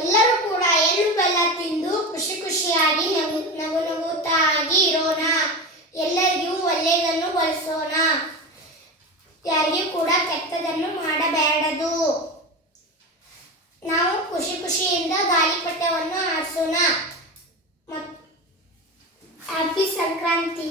ಎಲ್ಲರೂ ಕೂಡ ಎಳ್ಳು ಬೆಲ್ಲ ತಿಂದು ಖುಷಿ ಖುಷಿಯಾಗಿ ನಗು ನಗು ನಗುತ್ತಾಗಿ ಇರೋಣ. ಎಲ್ಲರಿಗೂ ಒಳ್ಳೆಯದನ್ನು ಬಳಸೋಣ ಯಾರಿಗೂ ಕೂಡ ಕೆಟ್ಟದನ್ನು ಮಾಡಬೇಡದು. ನಾವು ಖುಷಿ ಖುಷಿಯಿಂದ ಗಾಳಿಪಟವನ್ನು ಆರಿಸೋಣ ಮತ್ತು ಹ್ಯಾಪಿ ಸಂಕ್ರಾಂತಿ.